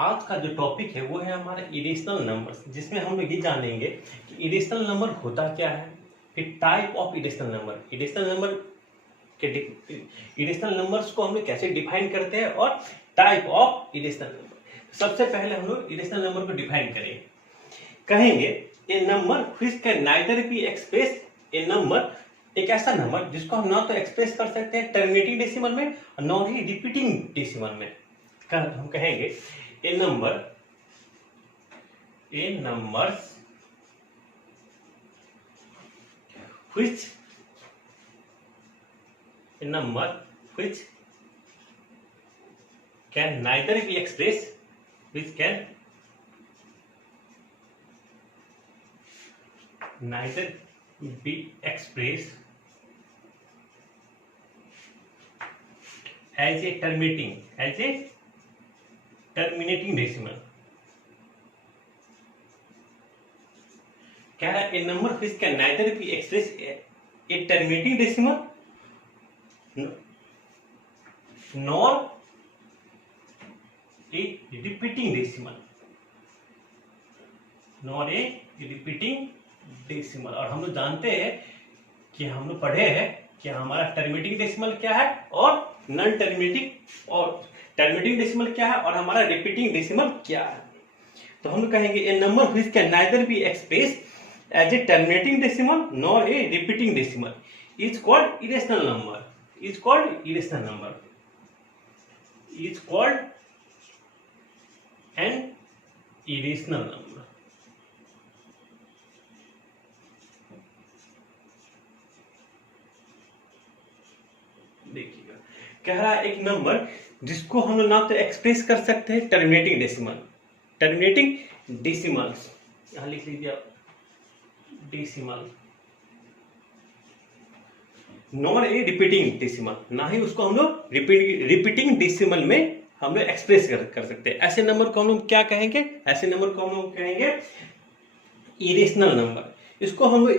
आज का जो टॉपिक है वो है हमारा इरेशनल नंबर्स, जिसमें हम लोग ये जानेंगे कि इरेशनल नंबर होता क्या है, फिर type of irrational number, irrational numbers को हम लोग कैसे डिफाइन करते हैं और टाइप ऑफ इरेशनल नंबर। सबसे पहले हम लोग इरेशनल नंबर को डिफाइन कहेंगे a number which can neither be express, a number एक ऐसा नंबर जिसको हम ना तो एक्सप्रेस कर सकते हैं टर्मिनेटिंग डेसिमल में और ना ही रिपीटिंग डेसिमल में। हम कहेंगे a number which can neither be expressed, which can neither be expressed as a terminating decimal. क्या है a number which can neither be expressed a terminating decimal nor a repeating decimal, और हम लोग जानते हैं कि हम लोग पढ़े हैं कि हमारा टर्मिनेटिंग डेसिमल क्या है और नॉन टर्मिनेटिंग, और टर्मिनेटिंग डेसिमल क्या है और हमारा रिपीटिंग डेसिमल क्या है। तो हम लोग कहेंगे a number which can neither be express as a terminating decimal nor a repeating decimal is called irrational number, an irrational number. देखिएगा, कह रहा है एक नंबर जिसको हम लोग ना तो एक्सप्रेस कर सकते हैं टर्मिनेटिंग डेसिमल्स, यहां लिख लीजिए decimal, non A repeating decimal, ना ही उसको हम लोग रिपीटिंग डेसिमल में हम लोग एक्सप्रेस कर सकते हैं। ऐसे नंबर को हम लोग क्या कहेंगे, ऐसे नंबर को हम लोग कहेंगे इरेशनल नंबर। इसको हम लोग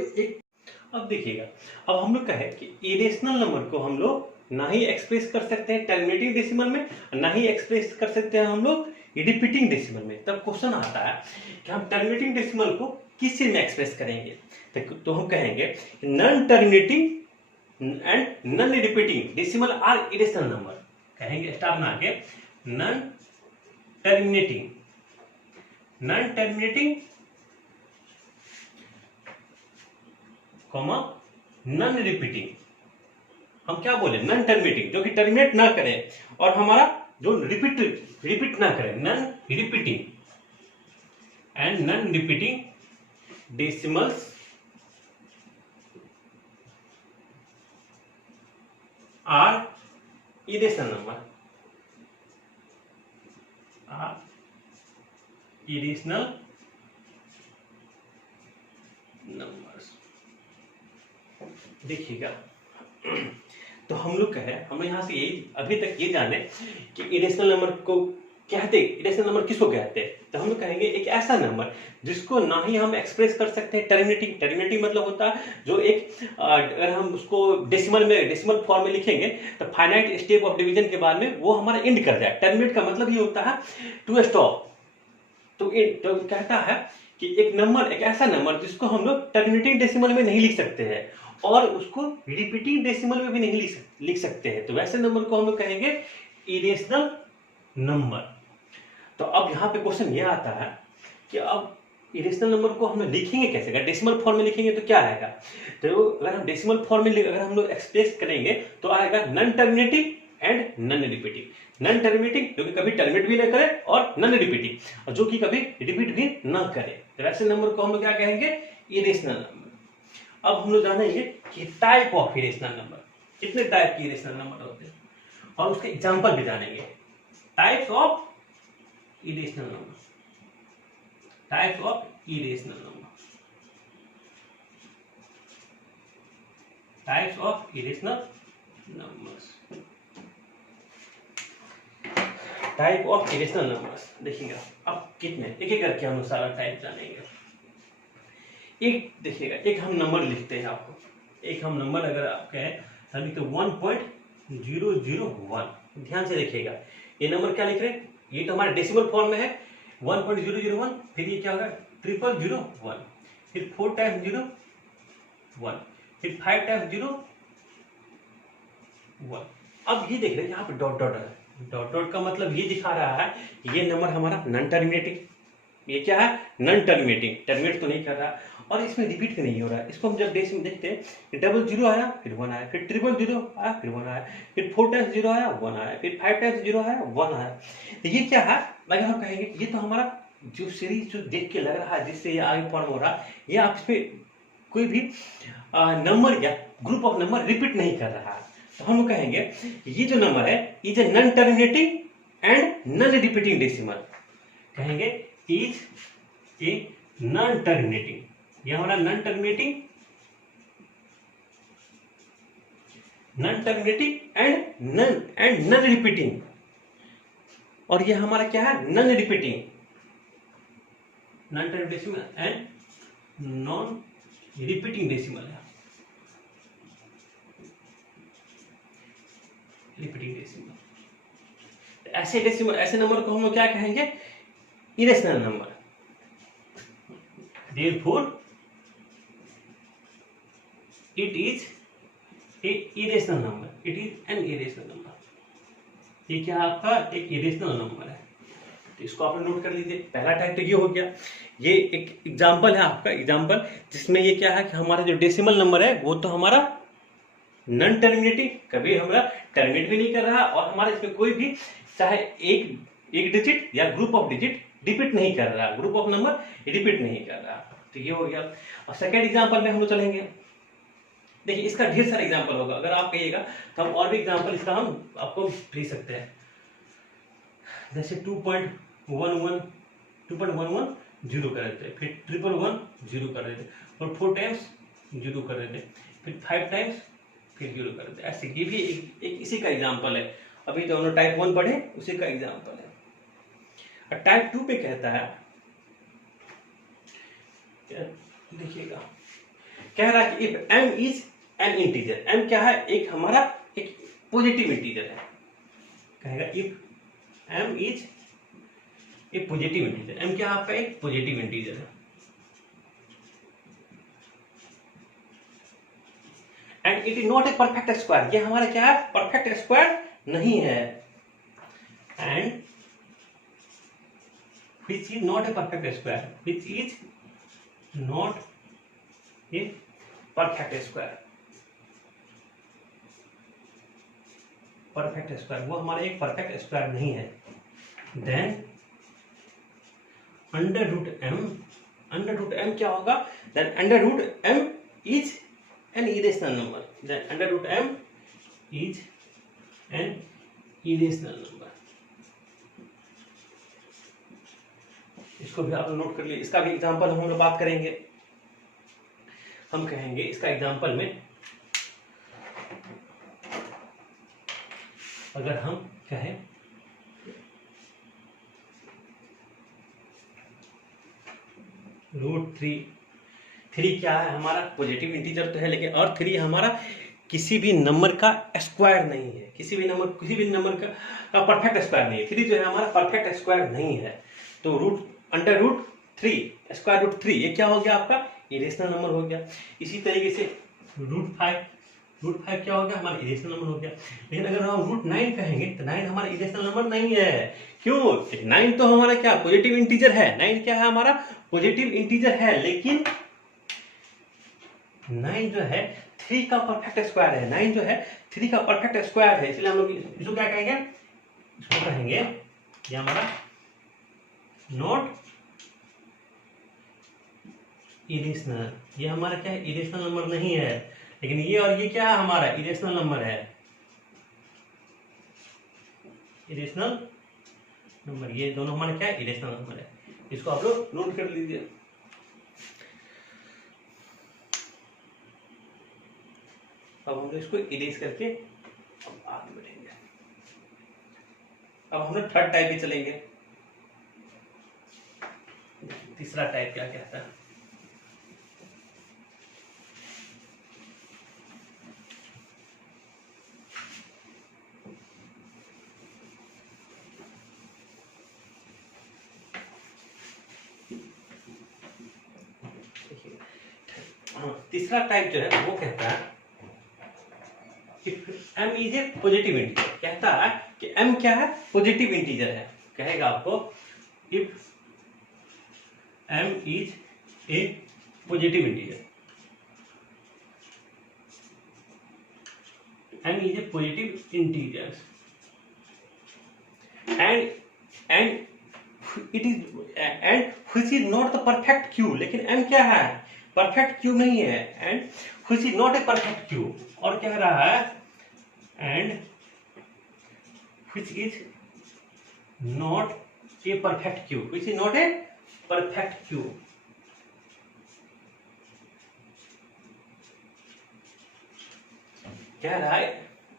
अब देखिएगा, अब हम लोग कहें कि इरेशनल नंबर को हम लोग ना ही एक्सप्रेस कर सकते हैं टर्मिनेटिंग डेसिमल में, ना ही एक्सप्रेस कर सकते हैं हम लोग रिपीटिंग डेसिमल में। तब क्वेश्चन आता है कि हम टर्मिनेटिंग डेसिमल को किस चीज में एक्सप्रेस करेंगे। तो हम कहेंगे non terminating and non repeating decimal are irrational number. कहेंगे स्टार बना के नॉन टर्मिनेटिंग नॉन रिपीटिंग, हम क्या बोले नॉन टर्मिनेटिंग, जो कि टर्मिनेट ना करे और हमारा जो रिपीट ना करे, non repeating and non repeating decimals are irrational number, numbers. देखिएगा, तो हम लोग कहे हम यहां से यही अभी तक ये जाने कि इरेशनल नंबर को इरेशनल नंबर किसको कहते हैं। तो हम लोग कहेंगे एक ऐसा नंबर जिसको ना ही हम एक्सप्रेस कर सकते हैं टर्मिनेटिंग मतलब होता है जो एक अगर हम उसको डेसिमल फॉर्म में लिखेंगे तो फाइनाइट स्टेप ऑफ डिवीजन के बाद में वो हमारा एंड कर जाए। टर्मिनेट का मतलब ये होता है टू स्टॉप। तो कहता है कि एक ऐसा नंबर जिसको हम लोग टर्मिनेटिंग डेसिमल में नहीं लिख सकते हैं और उसको रिपीटिंग डेसिमल में भी नहीं लिख सकते हैं, तो वैसे नंबर को हम लोग कहेंगे इरेशनल नंबर। तो अब यहाँ पे क्वेश्चन ये आता है कि अब इरेशनल नंबर को हम लोग लिखेंगे कैसे, अगर डेसिमल फॉर्म में लिखेंगे तो क्या आएगा। तो अगर हम डेसिमल फॉर्म में अगर हम लोग एक्सप्रेस करेंगे तो आएगा non terminating and non repeating. Non terminating जो कि कभी टर्मिनेट भी ना करे और नॉन रिपीटिंग और जो कि कभी रिपीट भी ना करे, तो वैसे नंबर को हम लोग क्या कहेंगे इरेशनल नंबर। अब हम लोग जानेंगे कि टाइप ऑफ इरेशनल नंबर, कितने टाइप के इरेशनल नंबर होते हैं और उसके एग्जांपल भी जानेंगे। Types of irrational number, types of irrational number, types of irrational numbers, type of irrational numbers. देखिएगा, अब कितने एक एक करके हम सारा टाइप जानेंगे। एक देखिएगा, एक हम नंबर लिखते हैं आपको, एक हम नंबर अगर आप कहें हम लिखते 1.001, ध्यान से देखिएगा ये नंबर क्या लिख रहे हैं ये तो हमारे डेसिमल फॉर्म में है 1.001, फिर ये क्या होगा 0001, फिर 4 टाइम्स 0 1, फिर 5 टाइम्स 0 1। अब ये देख रहे हैं यहाँ पे डॉट डॉट है, डॉट डॉट का मतलब ये दिखा रहा है ये नंबर हमारा नॉन टर्मिनेटिंग, ये क्या है नॉन टर्मिनेटिंग, टर्मिनेट तो नहीं कर रहा और इसमें रिपीट भी नहीं हो रहा है। इसको हम जब डेस में देखते हैं 00 आया फिर 1 आया, फिर 000 आया फिर 1 आया, फिर 4 टाइम्स 0 आया 1 आया, फिर 5 टाइम्स 0 आया 1 आया। तो ये क्या है, अगर हम कहेंगे ये तो हमारा जो सीरीज जो देख के लग रहा है जिससे ये आगे फॉर्म हो रहा है, ये आप इसमें कोई भी नंबर या ग्रुप ऑफ नंबर रिपीट नहीं कर रहा है। तो हम कहेंगे ये जो नंबर है is a non terminating and non repeating decimal, कहेंगे इज ए नॉन टर्मिनेटिंग, ये हमारा non terminating and non repeating, और ये हमारा क्या है non repeating, non terminating decimal and non repeating decimal है, रिपीटिंग डेसिमल। ऐसे डेसिमल ऐसे नंबर को हम लोग क्या कहेंगे irrational number. Therefore it is a irrational number, it is an irrational number। ये क्या आपका एक इरेशनल नंबर है, तो इसको आपने नोट कर लीजिए। पहला टाइप तो ये हो गया, ये एक एग्जांपल है आपका एग्जांपल, जिसमें ये क्या है कि हमारा जो डेसिमल नंबर है वो तो हमारा नॉन टर्मिनेटिंग, कभी हमारा टर्मिनेट भी नहीं कर रहा और हमारा इसमें कोई भी चाहे एक डिजिट या ग्रुप ऑफ डिजिट रिपीट नहीं कर रहा, ग्रुप ऑफ नंबर रिपीट नहीं कर रहा। तो ये हो गया। और सेकेंड एग्जांपल में हम लोग चलेंगे, देखिए इसका ढेर सारा एग्जांपल होगा, अगर आप कहिएगा तो हम और भी एग्जांपल इसका हम आपको दे सकते हैं, जैसे 2.11 0 कर देते, फिर 111 0 कर देते, और 4 टाइम्स 0 कर देते, फिर 5 टाइम्स फिर 0 कर देते। ऐसे ये भी एक इसी का एग्जांपल है। अभी जो हमने टाइप 1 पढ़े उसी का एग्जांपल है। और टाइप 2 पे कहता है, देखिएगा कह रहा है कि if m is N integer, m क्या है एक हमारा एक पॉजिटिव इंटीजर है, कहेगा if m is a positive integer, m क्या आपका एक पॉजिटिव इंटीजर है, and it is not a perfect square, ये हमारा क्या है परफेक्ट स्क्वायर नहीं है, and which is not a perfect square, which is not a perfect square, perfect square वो हमारा एक परफेक्ट स्क्वायर नहीं है। देन अंडर रूट एम क्या होगा, then under root M is an irrational number, then under root M is an irrational number. इसको भी आप नोट कर लिए, इसका भी एग्जांपल हम लोग बात करेंगे। हम कहेंगे इसका एग्जांपल में अगर हम कहें √3 क्या है हमारा पॉजिटिव इंटीजर तो है, लेकिन और 3 हमारा किसी भी नंबर का स्क्वायर नहीं है, किसी भी नंबर का परफेक्ट स्क्वायर नहीं है। 3 जो है हमारा परफेक्ट स्क्वायर नहीं है, तो √3 ये क्या हो गया आपका इरेशनल नंबर हो गया। इसी तरीके से √5 क्या हो गया हमारा इरेशनल नंबर हो गया। लेकिन अगर हम √9 कहेंगे तो 9 हमारा इरेशनल नंबर नहीं है। क्यों? 9 तो हमारा क्या पॉजिटिव इंटीजर है, 9 क्या है हमारा पॉजिटिव इंटीजर है, लेकिन 9 जो है 3 का परफेक्ट स्क्वायर है, 9 जो है 3 का परफेक्ट स्क्वायर है, इसलिए हम लोग इसको क्या कहेंगे, इसको कहेंगे ये हमारा नॉट इरेशनल, ये हमारा क्या है इरेशनल नंबर नहीं है। लेकिन ये और ये क्या है हमारा इरेशनल नंबर है, इरेशनल नंबर, ये दोनों हमारे क्या है इरेशनल नंबर है। इसको आप लोग नोट कर लीजिए। अब हम इसको इरेज करके अब आगे बढ़ेंगे। अब हम लोग थर्ड टाइप पे चलेंगे। तीसरा टाइप क्या कहता है, तीसरा टाइप जो है वो कहता है m is a positive integer, कहता है कि m क्या है, पॉजिटिव इंटीजर है। कहेगा आपको if m is a positive integer, m is a positive integer and it is and which is not the perfect q, लेकिन m क्या है, परफेक्ट q नहीं है, and which is not a perfect q, और कह रहा है and which is not a perfect q, which is not a perfect q। कह रहा है,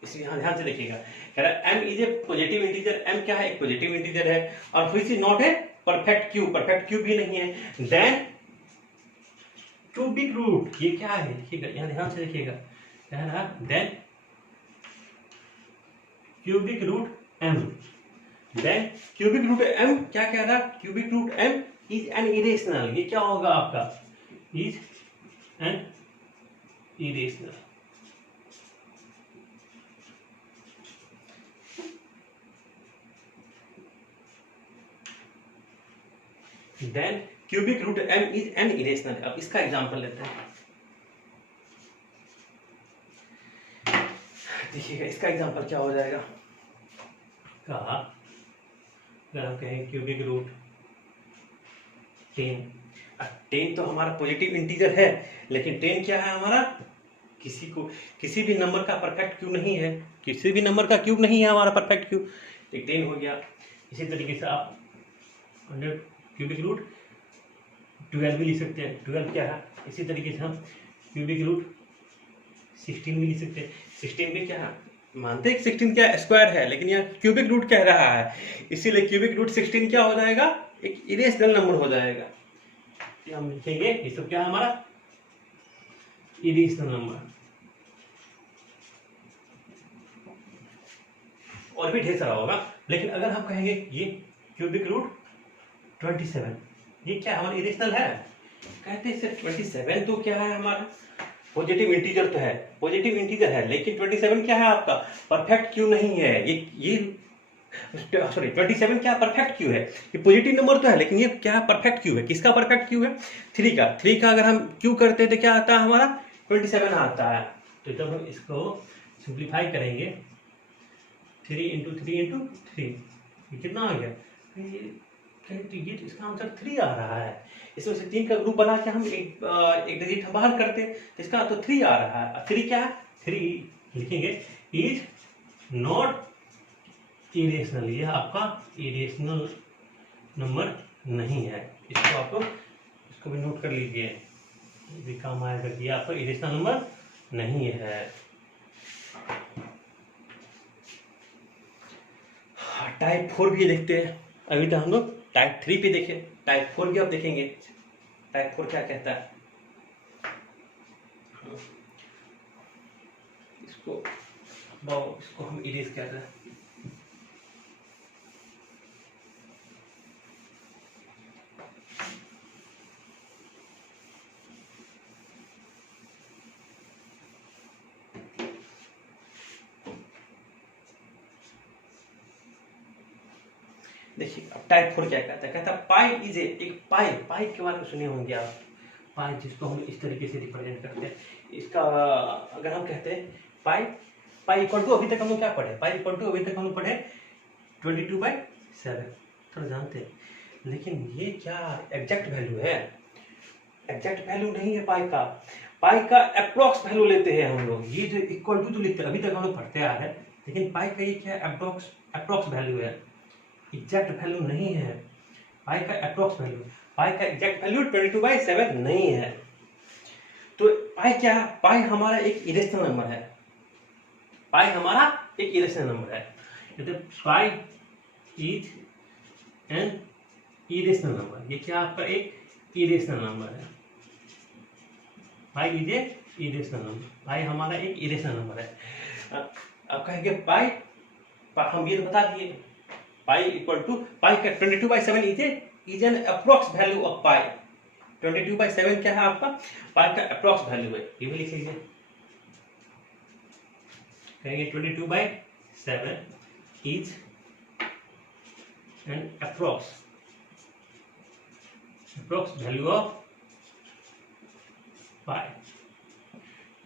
इस यहाँ ध्यान से देखिएगा, कह रहा है m is a positive integer, m क्या है, एक पॉजिटिव इंटीजर है, और which is not a perfect q, perfect q भी नहीं है, देन क्यूबिक रूट, ये क्या है देखिएगा, यहाँ ध्यान से देखिएगा, कह रहा है then cubic root m, then cubic root m क्या कह रहा है, cubic root m is an irrational, ये क्या होगा आपका, is an irrational. Then cubic root m is an irrational. अब इसका एग्जांपल लेते हैं, देखिएगा इसका एग्जांपल क्या हो जाएगा, कहा अगर हम कहें क्यूबिक रूट 10, 10 तो हमारा पॉजिटिव इंटीजर है, लेकिन 10 क्या है हमारा, किसी भी नंबर का परफेक्ट क्यूब नहीं है, किसी भी नंबर का क्यूब नहीं है हमारा परफेक्ट क्यूब, तो 10 हो गया। इसी तरीके से आप क्यूबिक रूट 12 भी लिख सकते हैं, 12 क्या है, इसी तरीके से हम क्यूबिक रूट 16 भी लिख सकते हैं, 16 भी क्या है, मानते हैं कि 16 क्या स्क्वायर है, लेकिन यहाँ क्यूबिक रूट कह रहा है, इसीलिए क्यूबिक रूट 16 क्या हो जाएगा, एक इरेशनल नंबर हो जाएगा। हम लिखेंगे ये सब क्या है हमारा, इरेशनल नंबर। और भी ढेर सारा होगा, लेकिन अगर हम कहेंगे ये क्यूबिक रूट 27, ये क्या हमारा इरेशनल है, कहते हैं सिर्फ 27 तो क्या है हमारा, पॉजिटिव इंटीजर तो है, पॉजिटिव इंटीजर है, लेकिन 27 क्या है आपका, परफेक्ट क्यू नहीं है, ये सॉरी 27 क्या परफेक्ट क्यू है, ये पॉजिटिव नंबर तो है, लेकिन ये क्या परफेक्ट क्यू है, किसका परफेक्ट क्यू है, 3 का अगर हम क्यू करते तो क्या आता है हमारा, 27 आता है। तो जब हम इसको सिंप्लीफाई करेंगे 3 इंटू 3 इंटू 3, ये कितना आ गया, ये इसका आंसर 3 आ रहा है, इसमें से 3 का ग्रुप बना के हम एक डिजिट हम बाहर करते तो इसका तो 3 आ रहा है। 3 क्या है, 3 लिखेंगे इज नॉट इरेशनल, ये आपका इरेशनल नंबर नहीं है, इसको आप इसको भी नोट कर लीजिए, ये भी काम आएगा कि आपका इरेशनल नंबर नहीं है। टाइप 4 भी देखते हैं, अभी तो हम लोग टाइप 3 पे देखे, टाइप 4 भी अब देखेंगे, टाइप 4 क्या कहता है, इसको हम इरेज कर रहे हैं। देखिए अब टाइप 4 क्या कहता है, कहता है पाई इज एक पाई के बारे में सुने होंगे आप, पाई जिसको हम इस तरीके से रिप्रेजेंट करते हैं, इसका अगर हम कहते हैं पाई इक्वल टू, अभी तक हम लोग क्या पढ़े, पाई इक्वल टू अभी तक हम लोग पढ़े 22/7, थोड़ा जानते हैं, लेकिन ये क्या एग्जैक्ट वैल्यू है, एग्जैक्ट वैल्यू नहीं है पाई का अप्रोक्स वैल्यू लेते हैं हम लोग, ये जो इक्वल टू जो लिखते हैं अभी तक हम लोग पढ़ते आ रहे हैं, लेकिन पाई का ये क्या अप्रोक्स वैल्यू है, एग्जैक्ट वैल्यू नहीं है, पाई का अप्रोक्स वैल्यू, पाई का एग्जैक्ट वैल्यू 22/7 नहीं है। तो पाई क्या है, पाई हमारा एक इरेशनल नंबर है, पाई हमारा एक इरेशनल नंबर है, तो pi is an irrational number, ये क्या आपका एक इरेशनल नंबर है, pi is a irrational number, pi हमारा एक इरेशनल नंबर है। अब कहेंगे पाई हम ये तो बता दिए, पाई इक्वल टू पाई का 22/7 is an approx value of pi, 22/7 क्या है आपका, पाई का अप्रॉक्स वैल्यू है, ये भी लिख लीजिए। कहेंगे 22/7 is an approx value of pi.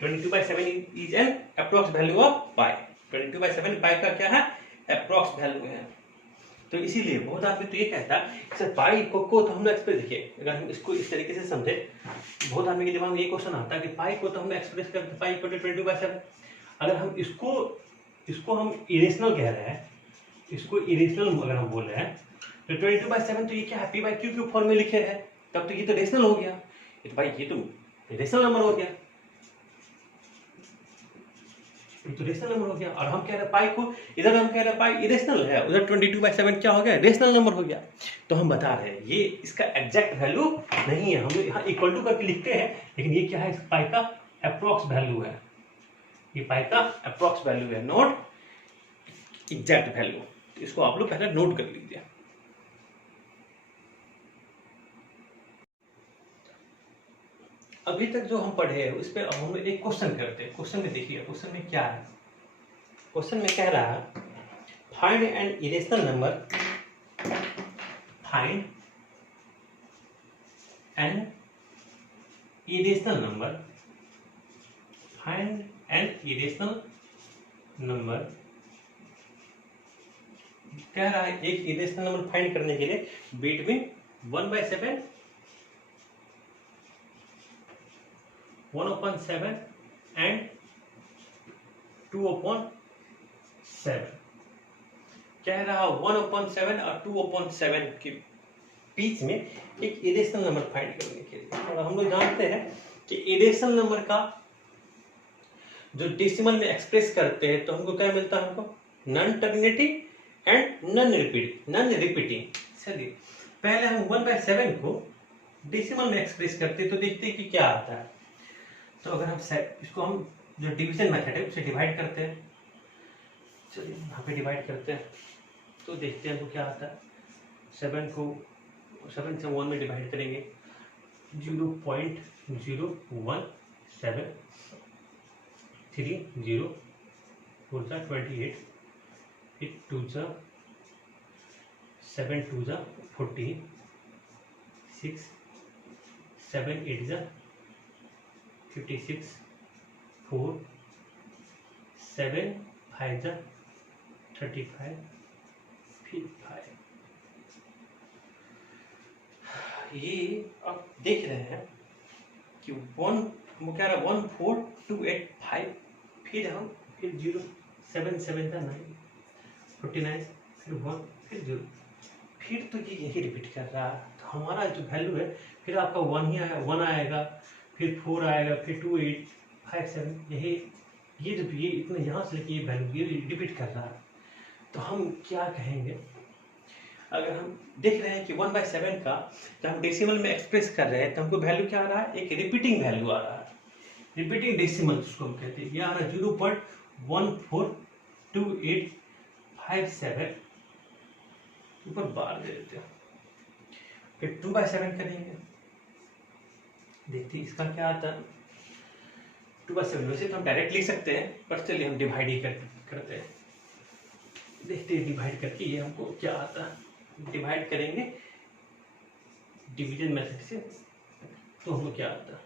22/7 is an approx value of pi. 22/7 pi का क्या है, अप्रॉक्स वैल्यू है। तो इसीलिए बहुत आदमी तो ये कहता है सर पाई को तो हमने एक्सप्रेस, देखिए अगर हम इसको इस तरीके से समझे, बहुत आदमी के दिमाग में ये क्वेश्चन आता है कि पाई को तो हमने एक्सप्रेस करते पाई इक्वल टू 22/7, अगर हम इसको हम इरेशनल कह रहे हैं, इसको इरेशनल अगर हम बोल रहे हैं तो 22/7 तो ये क्या है, P by Q cube form में लिखे हैं, तब तो ये तो रेशनल हो गया, ये तो भाई ये तो रेशनल नंबर हो गया, ये तो रेशनल नंबर हो गया। और हम कह रहे हैं पाई को, इधर हम कह रहे हैं पाई इरेशनल है, उधर 22/7 क्या हो गया, रेशनल नंबर हो गया। तो हम बता रहे हैं ये इसका एग्जैक्ट वैल्यू नहीं है, हम यहाँ इक्वल टू करके लिखते हैं, लेकिन ये क्या है, इस पाई का अप्रॉक्स वैल्यू है, ये पाई का अप्रॉक्स वैल्यू है, नॉट एग्जैक्ट वैल्यू। तो इसको आप लोग पहले नोट कर लीजिए। अभी तक जो हम पढ़े हैं उस पर हम एक क्वेश्चन करते हैं। क्वेश्चन में देखिए, क्वेश्चन में क्या है, क्वेश्चन में कह रहा है find N irrational number, find N irrational number, find N irrational number. कह रहा है एक इरेशनल नंबर फाइंड करने के लिए बिटवीन 1/7 1/7 एंड 2/7। कह रहा 1/7 और 2/7 के बीच में एक इरेशनल नंबर फाइंड करने के लिए। और हम लोग जानते हैं कि इरेशनल नंबर का जो डेसिमल में एक्सप्रेस करते हैं तो हमको क्या मिलता है, हमको non terminating and non repeating. चलिए पहले हम 1/7 को डेसिमल में एक्सप्रेस करते हैं तो देखते हैं कि क्या आता है। तो अगर हम इसको हम जो डिवीजन मेथड है उसे डिवाइड करते हैं, चलिए यहाँ पे डिवाइड करते हैं तो देखते हैं तो क्या आता है। 7 को 7 से 1 में डिवाइड करेंगे 0.017 3 0 4 28 फिर 2 7 2 14 6 7 8 56 4 7 5 35 फिर 5। ये आप देख रहे हैं कि 1 वो क्या रहा 1 4 2 8 5, फिर 0 7 7 9 49 फिर 1 फिर 0, फिर तो ये यही रिपीट कर रहा है। तो हमारा जो वैल्यू है फिर आपका 1 ही आएगा, 1 आएगा, फिर 4 आएगा, फिर 2 8 5 7, ये इतना यहाँ से लेके ये वैल्यू ये रिपीट कर रहा है। तो हम क्या कहेंगे, अगर हम देख रहे हैं कि 1/7 का जब हम डेसिमल में एक्सप्रेस कर रहे हैं तो हमको वैल्यू क्या आ रहा है, एक रिपीटिंग वैल्यू आ रहा है, रिपीटिंग डेसिमल जिसको हम कहते हैं। ये आ रहा है 0.142857, ऊपर बार दे देते हैं, फिर 2/7 करेंगे, देखते हैं इसका क्या आता है 2/7। वैसे तो हम डायरेक्ट लिख सकते हैं पर चलिए हम डिवाइड ही करते हैं, देखते हैं डिवाइड करके ये हमको क्या आता है। डिवाइड करेंगे डिवीजन मेथड से तो हमको क्या आता है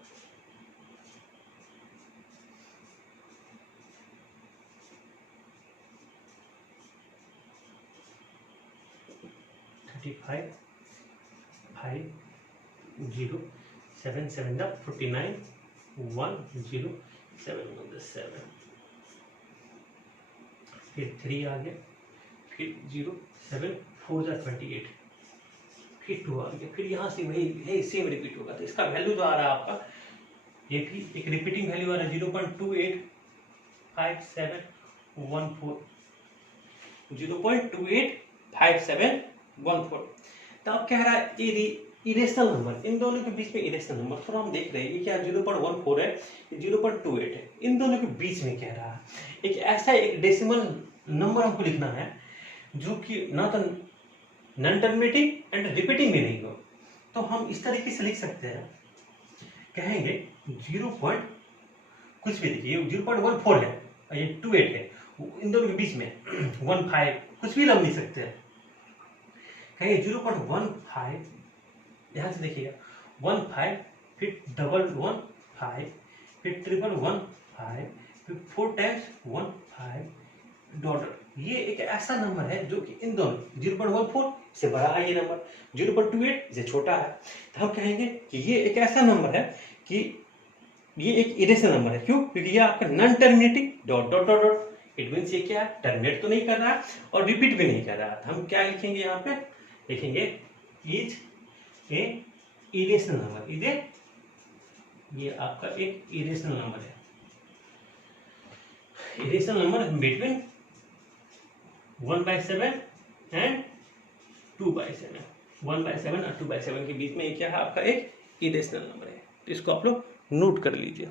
35 5 0 7 7 49 1 0 7 1 7, फिर 3 आ गया, फिर 0 7 4 28, फिर 2 आ गया, फिर यहाँ से वही सेम रिपीट होगा। तो इसका वैल्यू जो आ रहा है आपका, ये भी एक रिपीटिंग वैल्यू आ रहा है 0.285714, 0.285714। तो अब कह रहा है इरेशनल नंबर, इन दोनों के बीच में इरेशनल नंबर थोड़ा हम देख रहे हैं, ये क्या 0.14 है, 0.28 है, इन दोनों के बीच में कह रहा है एक ऐसा एक डेसिमल नंबर हमको लिखना है जो कि ना तो नॉन टर्मिनेटिंग एंड रिपीटिंग भी नहीं हो। तो हम इस तरीके से लिख सकते हैं कहेंगे 0 पॉइंट कुछ भी, देखिए 0.14 है और ये 28 है, इन दोनों के बीच में 15 कुछ भी लग नहीं सकते हैं। कहेंगे 0.15, ध्यान से देखिएगा 15, फिर 115, फिर 1115, फिर 4 टाइम्स 15 डॉलर। ये एक ऐसा नंबर है जो कि इन दोनों 0.14 से बड़ा है, ये नंबर 0.28 से छोटा है। तो हम कहेंगे कि ये एक ऐसा नंबर है कि ये एक इरेशनल नंबर है। क्यों? क्योंकि ये आपका non terminating dot dot dot dot, it means ये क्या है, टर्मिनेट तो नहीं कर रहा है और रिपीट भी नहीं कर रहा है। हम क्या लिखेंगे यहाँ पे, लिखेंगे is a irrational number. Is a, ये आपका एक इरेशनल नंबर है, इरेशनल नंबर बिटवीन 1/7 एंड 2/7, 1/7 और 2/7 के बीच में ये क्या है, आपका एक इरेशनल नंबर है। तो इसको आप लोग नोट कर लीजिए।